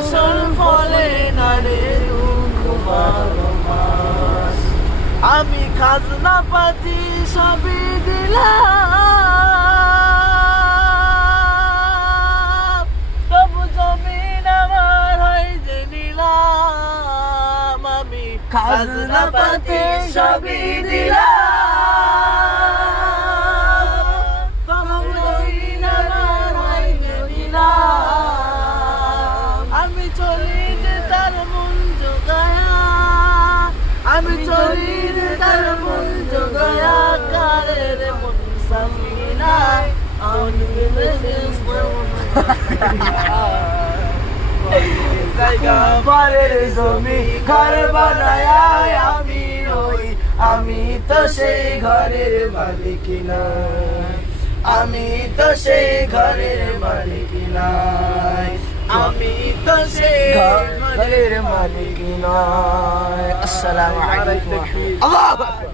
ফসল ফলে না রে আমি খাজনা পাতি সবই দিলাম তবু জমিন আমার হয় যে নিলাম আমি খাজনা পাতি সবই দিলাম তবু জমিন আমার হয় যে নিলাম আমি চলি যে তার মন জোগায়া আমি চলি যে তার মন জোগায়া কারের মন সামিনায় আমি পারের জমি ঘর বানায়া আমি রই আমি তো সেই ঘরের মালিক নই আমি তো সেই ঘরের মালিক নই আমি তো সেই ঘরের মালিক নয়। আসসালামু আলাইকুম। আল্লাহু আকবার।